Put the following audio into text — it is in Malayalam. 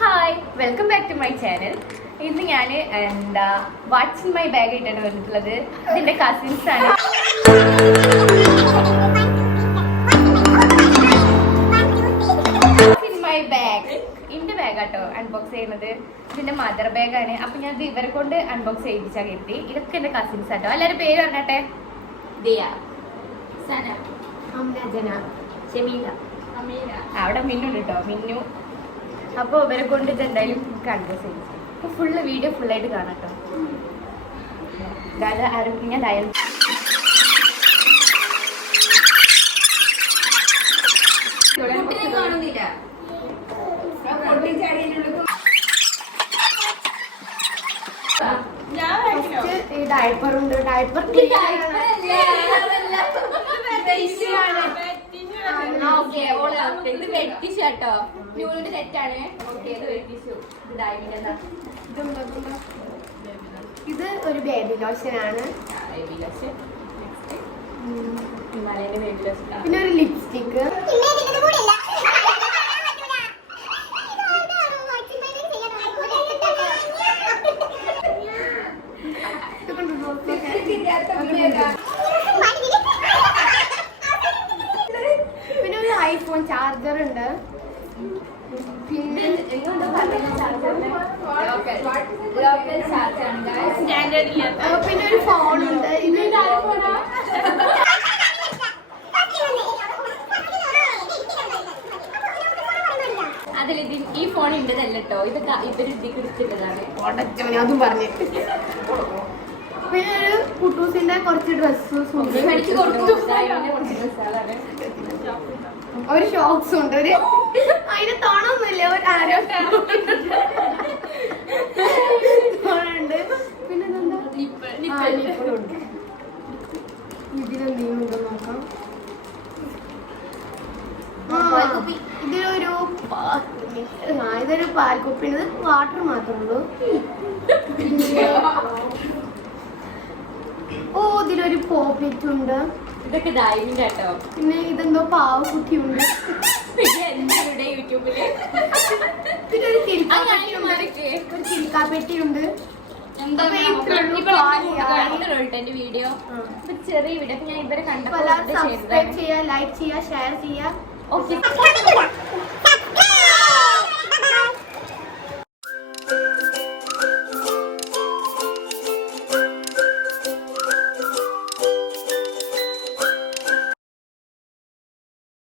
Hi welcome back to my channel ഇന്ന് ഞാൻ എന്താ വാട്സ് ഇൻ മൈ ബാഗ് ആയിട്ടാണ് വന്നിട്ടുള്ളത്. ഇതിന്റെ കസിൻസ് ആണ്. മൈ ബാഗ് എന്റെ ബാഗാട്ടോ അൺബോക്സ് ചെയ്യുന്നത്. ഇതിന്റെ മദർ ബാഗാണ് അപ്പം ഞാൻ ഇവരെ കൊണ്ട് അൺബോക്സ് ചെയ്യിപ്പിച്ചാൽ കരുതി. ഇതൊക്കെ എന്റെ കസിൻസ് ആട്ടോ. എല്ലാവരും പേര് പറഞ്ഞാട്ടെ? ദിയ സന. അമ്മ ജന. അവിടെ മിന്നുണ്ട് കേട്ടോ മിന്നു. അപ്പോൾ ഇവരെ കൊണ്ട് ഇത് എന്തായാലും കൺവേഴ്സ് ചെയ്യും അപ്പോൾ ഫുള്ള് വീഡിയോ ഫുള്ളായിട്ട് കാണാം കേട്ടോ അതായത് ആരും ഞാൻ ഡയൽ കാണുന്നില്ല ഡയപ്പർ ഉണ്ട് ഡയപ്പർ ഇത് വെട്ടിച്ചു കേട്ടോ. ന്യൂലിന്റെ തെറ്റാണ്. ഓക്കെ ഇത് വെട്ടിച്ചു ഇത് ഇത് ഒരു ബേബി ലോഷൻ ആണ്. ഹിമാലയന്റെ ബേബി പിന്നെ ഒരു ലിപ്സ്റ്റിക്ക് പിന്നെ ഒരു ഐഫോൺ ചാർജർ ഉണ്ട്. പിന്നെ പിന്നെ ഒരു ഫോൺ ഉണ്ട്. ഇത് അതിൽ ഈ ഫോൺ ഉണ്ടതല്ല കേട്ടോ ഇത് ഇവർ ഇതിക്ക് എടുത്തിട്ടതാണ് അതും പറഞ്ഞു. പിന്നെ ഒരു കുട്ടൂസിന്റെ കുറച്ച് ഡ്രസ്സ് മേടിച്ചു കൊടുത്തു. ഒരു ഷോക്സ് ഉണ്ട്. ഒരു അതിന് തണൊന്നുമില്ല ഒരു ആരോ തോണുണ്ട്. പിന്നെ. ഇതിലെന്തെങ്കിലും ഉണ്ടോ നോക്കാം. ഇതിലൊരു ഇതൊരു പാൽക്കുപ്പി വാട്ടർ മാത്രമേ ഉള്ളൂ. ഓ ഇതിലൊരു പോക്കറ്റ് ഉണ്ട്. ഇതൊക്കെ ഡയമണ്ട് കേട്ടോ. പിന്നെ ഇതെന്തോ പാവക്കുട്ടിയുണ്ട് പിന്നെ എന്തിവിടെ യൂട്യൂബിൽ? പിന്നെ ഒരു ചിൽക്കാപ്പെട്ടി ഉണ്ട്. ഒരു ചിൽക്കാപ്പെട്ടി ഉണ്ട്. എന്താ അപ്പൊ ഇപ്പൊ കാര്യം. എന്റെ വീഡിയോ. ചെറിയ വീഡിയോ. ഞാൻ ഇവരെ കണ്ടപ്പോൾ ലൈക്ക് ചെയ്യാ ഷെയർ ചെയ്യാ ഓക്കെ.